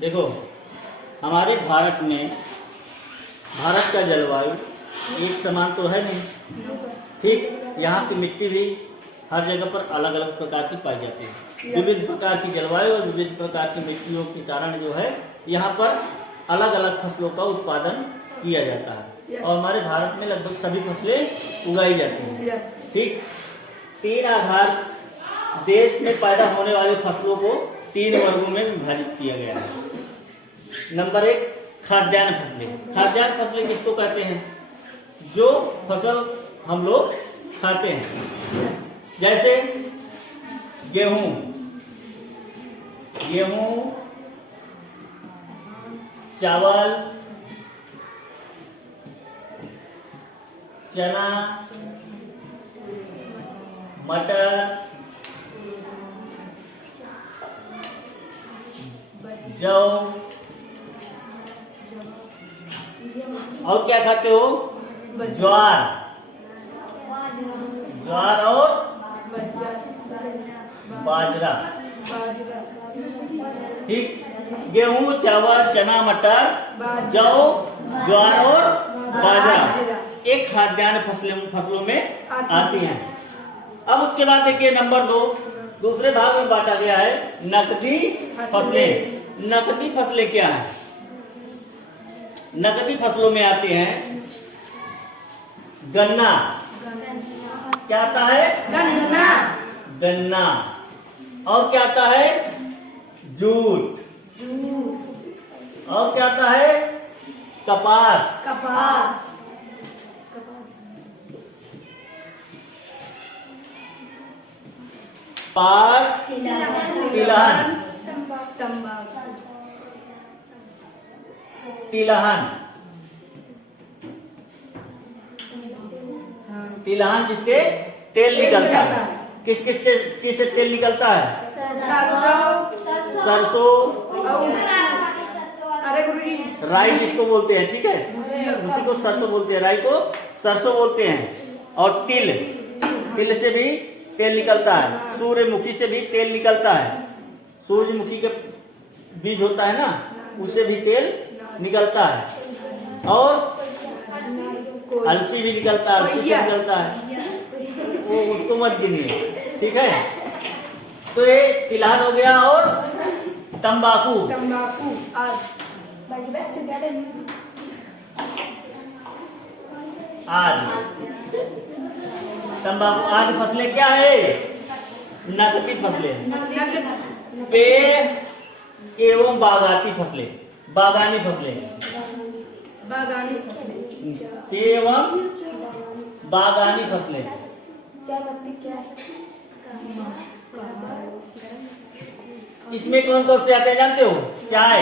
देखो, हमारे भारत में भारत का जलवायु एक समान तो है नहीं, ठीक। यहाँ की मिट्टी भी हर जगह पर अलग अलग प्रकार की पाई जाती है। विविध प्रकार की जलवायु और विविध प्रकार की मिट्टियों के कारण जो है यहाँ पर अलग अलग फसलों का उत्पादन किया जाता है। और हमारे भारत में लगभग सभी फसलें उगाई जाती हैं, ठीक। 3 आधार देश में पैदा होने वाली फसलों को 3 वर्गों में विभाजित किया गया है। नंबर 1, खाद्यान्न फसलें। खाद्यान्न फसलें किसको कहते हैं? जो फसल हम लोग खाते हैं, जैसे गेहूं, चावल, चना, मटर, जौ, और क्या खाते हो? ज्वार और बाजरा, ठीक। गेहूं, चावल, चना, मटर, जौ, ज्वार और बाजरा एक खाद्यान्न फसलों में आती हैं। अब उसके बाद देखिए नंबर 2, दूसरे भाग में बांटा गया है नकदी फसलें। नकदी फसलें क्या है? नकदी फसलों में आते हैं गन्ना। क्या आता है? गन्ना। और क्या आता है? जूट। और क्या आता है? कपास। तिलहन जिससे तेल निकलता है। किस किस चीज से तेल निकलता है? सरसों, राई जिसको बोलते हैं, ठीक है, उसी को सरसों बोलते हैं, राई को सरसों बोलते हैं। और तिल से भी तेल निकलता है। सूर्यमुखी से भी तेल निकलता है। सूर्यमुखी के बीज होता है ना, उससे भी तेल निकलता है। और अलसी भी निकलता है, अलसी से निकलता है, वो उसको मत गिनिए, ठीक है। तो ये तिलहन हो गया। और तंबाकू, तंबाकू आदि फसलें क्या है? नकदी फसलें। पेय एवं बागानी फसलें। एवं बागानी फसलें। इसमें कौन कौन से आते हैं जानते हो? चाय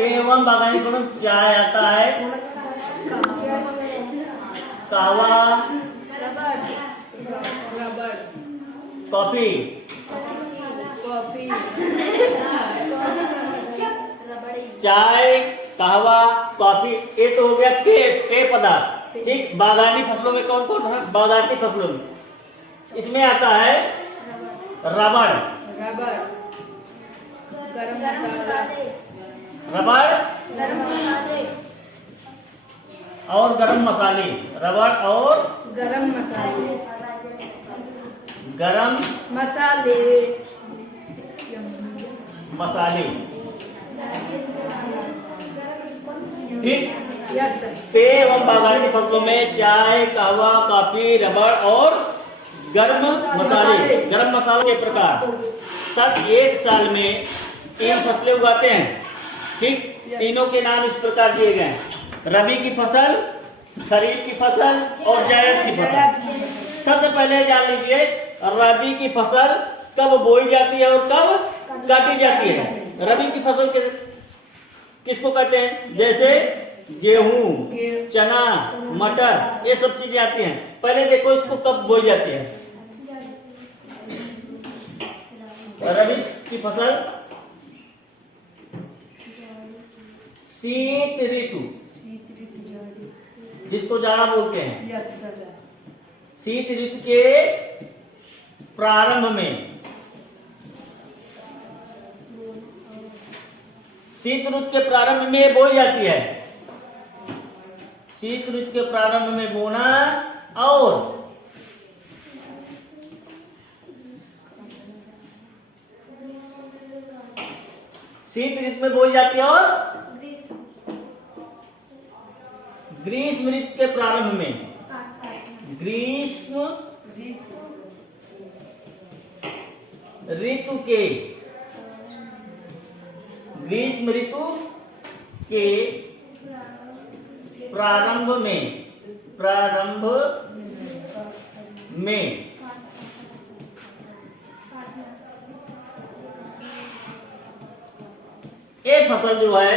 एवं बागानी फसलों, चाय आता है, कहवा, कॉफी, चाय, कहवा, कॉफी, ये तो हो गया पेय पदार्थ, ठीक। बागानी फसलों में कौन कौन है? बागानी फसलों में इसमें आता है रबड़, और गरम मसाले। रबड़ और गरम मसाले, ठीक। पेय एवं बागानी फसलों में चाय, कहवा, कॉफी, रबड़ और गरम मसाले। गरम मसालों के प्रकार सब एक साल में 3 फसलें उगाते हैं, ठीक। तीनों के नाम इस प्रकार दिए गए हैं: रबी की फसल, खरीफ की फसल और जायद की फसल। सबसे पहले जान लीजिए रबी की फसल कब बोई जाती है और कब काटी जाती है। रबी की फसल किसको कहते हैं? जैसे गेहूं, चना, मटर, ये सब चीजें आती हैं। पहले देखो इसको कब बोई जाती है। रबी की फसल शीत ऋतु, जिसको जाड़ा बोलते हैं, शीत ऋतु के प्रारंभ में शीत ऋतु के प्रारंभ में बोई जाती है। शीत ऋतु के प्रारंभ में बोना और शीत ऋतु में बोई जाती है और ग्रीष्म ऋतु के प्रारंभ में। ग्रीष्म ऋतु के प्रारंभ में ये फसल जो है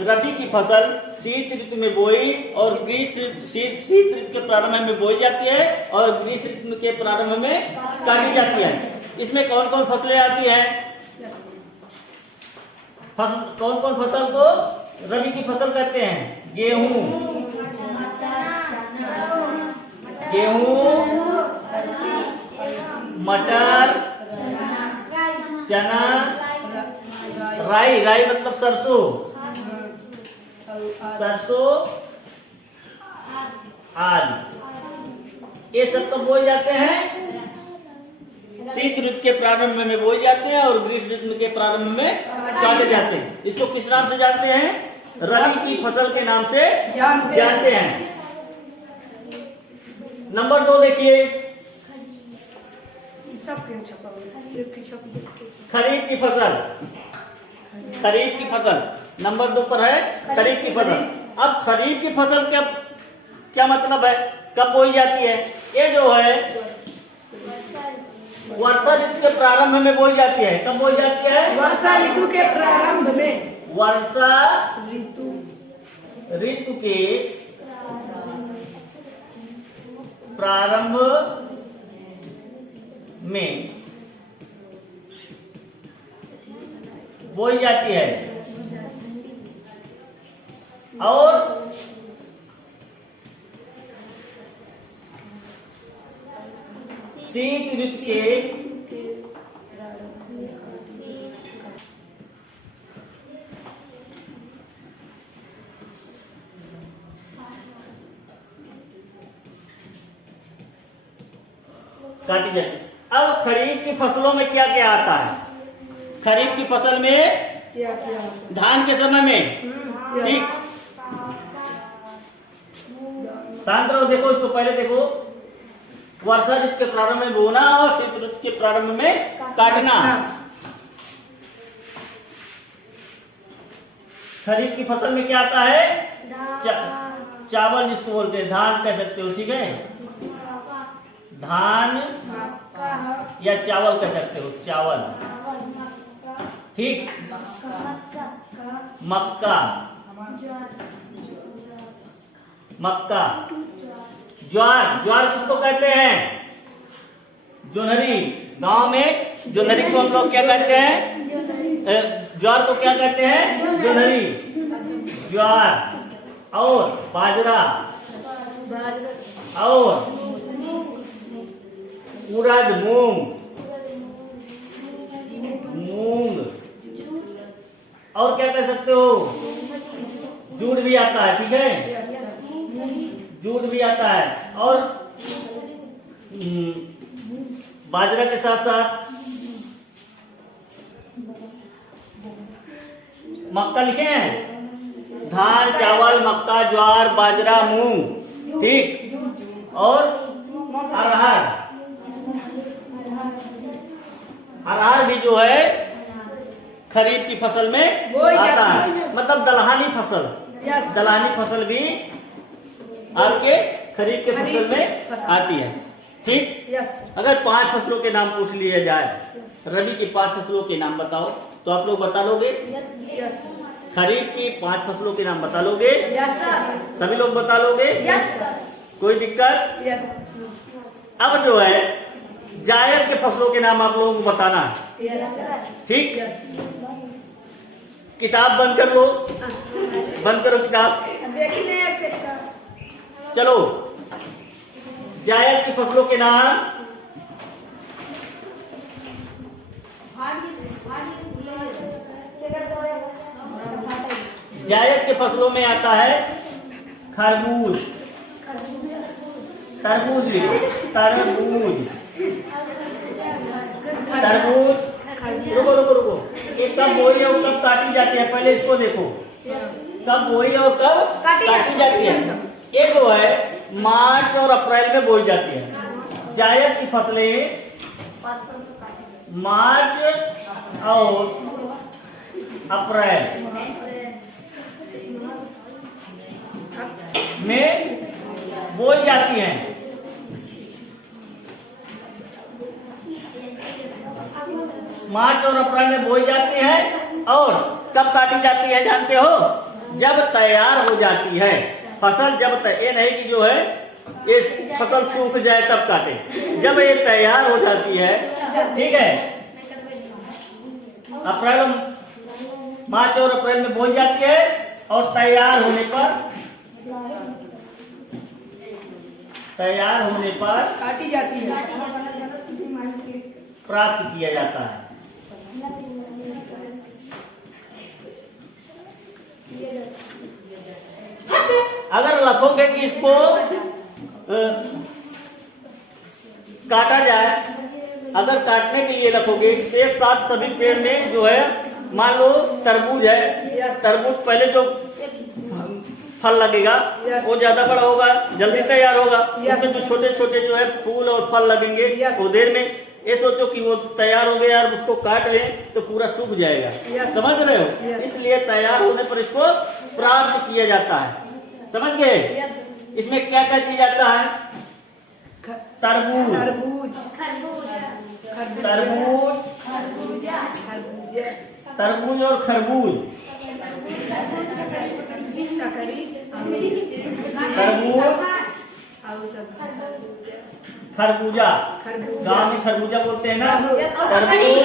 रबी की फसल शीत ऋतु में बोई और शीत ऋतु के प्रारंभ में बोई जाती है और ग्रीष्म ऋतु के प्रारंभ में काटी जाती है। इसमें कौन कौन फसलें आती हैं? कौन कौन फसल को रबी की फसल कहते हैं? गेहूं, मटर, चना, राई मतलब सरसों, आदि। ये सब तो बोए जाते हैं शीत ऋतु के प्रारंभ में बोए जाते हैं और ग्रीष्म ऋतु के प्रारंभ में काटे जाते हैं। इसको किस नाम से जानते हैं? रबी की फसल के नाम से जानते हैं। नंबर 2 देखिए, खरीफ की फसल। खरीफ की फसल नंबर 2 पर है, खरीफ की फसल। अब खरीफ की फसल क्या मतलब है, कब बोई जाती है? ये जो है वर्षा ऋतु के प्रारंभ में बोई जाती है। कब बोई जाती है? वर्षा ऋतु के प्रारंभ में। वर्षा ऋतु के प्रारंभ में बोई जाती है और शीत ऋतु के काटी जाती। अब खरीफ की फसलों में क्या क्या आता है? खरीफ की फसल में धान के समय में, ठीक, शांत रहो, देखो इसको पहले देखो। वर्षा ऋतु के प्रारंभ में बोना और शीत ऋतु के प्रारंभ में काटना। खरीफ की फसल में क्या आता है? चावल जिसको बोलते हैं, धान कह सकते हो, ठीक है, धान या चावल कह सकते हो, चावल, ठीक, मक्का, ज्वार किसको कहते हैं? जोनहरी। गांव में जोनहरी को हम लोग क्या कहते हैं? ज्वार को क्या कहते हैं? जोनहरी। ज्वार और बाजरा और उड़द, मूंग और क्या कह सकते हो? जूट भी आता है, ठीक है, जूट भी आता है। और बाजरा के साथ साथ मक्का लिखे हैं, धान, चावल, मक्का, ज्वार, बाजरा, मूंग, ठीक, और अरहर। अरहर भी जो है खरीफ की फसल में आता है, मतलब दलहनी फसल। दलहनी फसल भी आपके खरीफ के फसल में आती है, ठीक। अगर 5 फसलों के नाम पूछ लिए जाए, रबी की 5 फसलों के नाम बताओ, तो आप लोग बता लोगे? खरीफ की 5 फसलों के नाम बता लोगे? सभी लोग बता लोगे? कोई दिक्कत? अब जो है जायद के फसलों के नाम आप लोगों को बताना है, ठीक। किताब बंद कर लो, बंद करो किताब। चलो, जायद की फसलों के नाम। जायद के फसलों में आता है खरबूज, तरबूज लिखो, तरबूज, तरबूज। रुको रुको रुको, ये कब बोई और कब काटी जाती है, पहले इसको देखो, कब बोई और कब काटी जाती है। ये जो है मार्च और अप्रैल में बोई जाती है। जायद की फसलें मार्च और अप्रैल में बोई जाती हैं। मार्च और अप्रैल में बोई जाती है और कब काटी जाती है जानते हो? जब तैयार हो जाती है फसल। जब ये नहीं कि जो है ये फसल सूख जाए तब काटे, जब ये तैयार हो जाती है, ठीक है, अप्रैल मार्च और अप्रैल में बोई जाती है और तैयार होने पर काटी जाती है, प्राप्त किया जाता है। अगर लखोगे कि इसको काटा जाए, अगर काटने के लिए रखोगे तो एक साथ सभी पेड़ में जो है, मान लो तरबूज है, तरबूज पहले जो फल लगेगा वो ज्यादा बड़ा होगा, जल्दी तैयार होगा। उसमें जो छोटे छोटे जो है फूल और फल लगेंगे वो देर में। ये सोचो कि वो तैयार हो गया और उसको काट लें तो पूरा सूख जाएगा, समझ रहे हो? इसलिए तैयार होने पर इसको प्राप्त किया जाता है, समझ गए? इसमें क्या क्या किया जाता है? तरबूज, तरबूज, तरबूज और खरबूज, तरबूज, खरबूजा, गांव में खरबूजा बोलते हैं ना। तरबूज,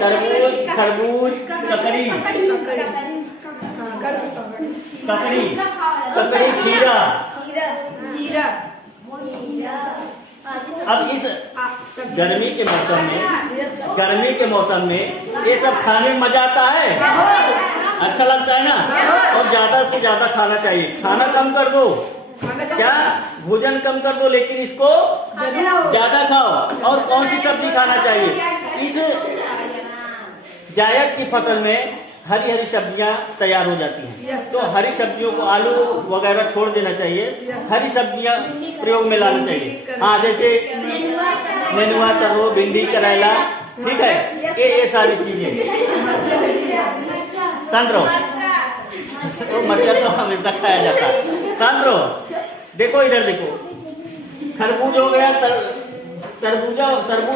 तरबूज, खरबूज, ककड़ी, ककड़ी, ककड़ी, खीरा। अब इस गर्मी के मौसम में ये सब खाने में मजा आता है, अच्छा लगता है ना। और ज्यादा से ज्यादा खाना चाहिए, खाना कम कर दो, क्या भोजन कम कर दो, लेकिन इसको ज्यादा खाओ। और कौन सी सब्जी खाना चाहिए? इस जायद की फसल में हरी हरी सब्जियां तैयार हो जाती हैं, तो हरी सब्जियों को आलू वगैरह छोड़ देना चाहिए, हरी सब्जियां प्रयोग में लाना चाहिए। हाँ, जैसे नेनुआ, तरो, भिंडी, करेला, ठीक है, ये सारी चीजें। सांद्रो, तो मरचा तो हमेशा खाया जाता है। सांद्रो, देखो इधर देखो, खरबूज हो गया, तरबूज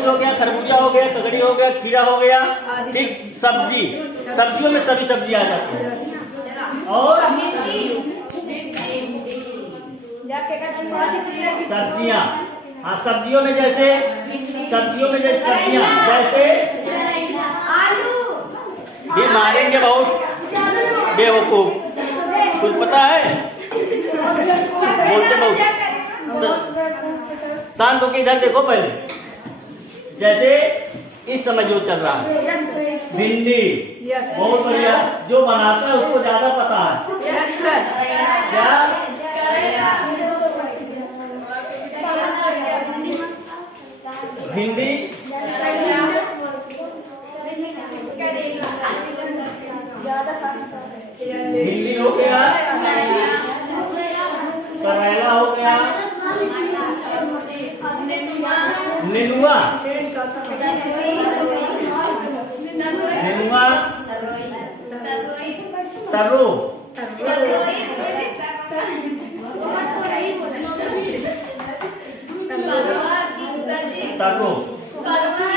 हो गया, खरबूजा हो गया, ककड़ी हो गया, खीरा हो गया, ठीक। सब्जियों में सभी सब्जी आ जाती है। और सब्जियां, हाँ, सब्जियों में जैसे सब्जियां जैसे ये मारेंगे बहुत बेवकूफ, कुछ पता है, बोलते बहुत। शांत होके इधर देखो पहले, जैसे इस समय जो चल रहा है भिंडी, बहुत बढ़िया, जो बनाता है उसको ज्यादा पता है। क्या भिंडी, भिंडी हो गया, करेला हो गया, नेनुआ, तरो,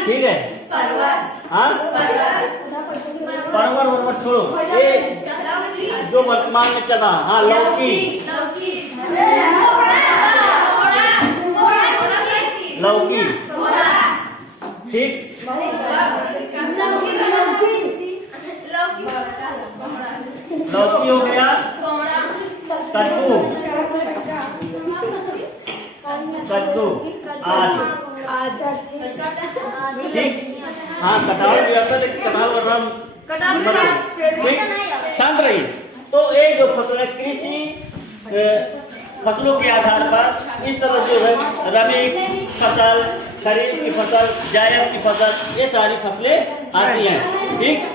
ठीक है, हाँ, परवर छोड़ो, ये जो वर्तमान में चला, हाँ, लौकी, ठीक, लौकी हो गया, कद्दू, आलू, ठीक, हाँ, कटहल भी आता है, लेकिन कटहल और शांत रही। तो मतलब कृषि फसलों के आधार पर इस तरह जो है रबी फसल, खरीफ की फसल, जायद की फसल, ये सारी फसलें आती हैं। ठीक,